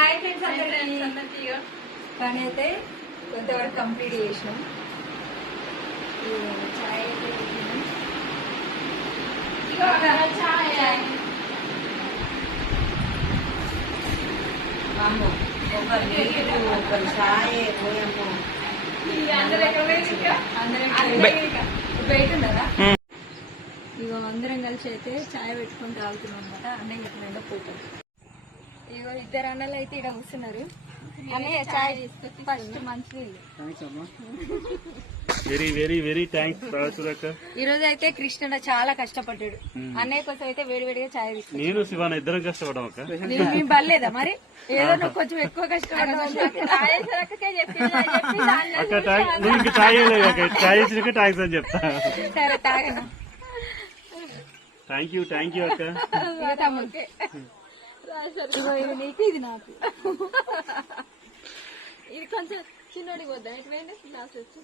Hi friends అందరికీ పని అయితే కొంతవరకు కంప్లీట్ చేసినాం. చాయ్ అయితే ఒకరు నీరు ఒకరు చాయ్ పోయమ్మో బయట ఉన్నారా? ఇగో అందరం కలిసి అయితే చాయ్ పెట్టుకొని తాగుతున్నాం అనమాట. అన్నయ్య గట్టిన పోతాం. ఇగో ఇద్దరు అన్నలు అయితే ఇక్కడ కూర్చున్నారు. అన్నయ్య చాయ్ ఫస్ట్ మంచిది. Very very very thanks. ఈ రోజు అయితే కృష్ణ చాలా కష్టపడ్డాడు. అన్నయ్య కోసం అయితే వేడివేడిగా చాయ్ తీసుకున్నాడు. నేను శివాన ఇద్దరం కష్టపడ్డాం అక్క. మేము బలేదా మరి? ఏదో నువ్వు కొంచెం ఎక్కువ కష్టపడ్డావు. అక్క నువ్వు ఇంకా చాయ్ వేయలేదు అక్క. చాయ్ ఇచ్చినాక థ్యాంక్స్ అని చెప్తా. సరే తాగను. థ్యాంక్ యూ అక్క. ఇగో ఇది నీకు ఇది నాకు. ఇది కొంచెం చిన్నోడికి వద్దా? ఇటు గ్లాస్ వచ్చి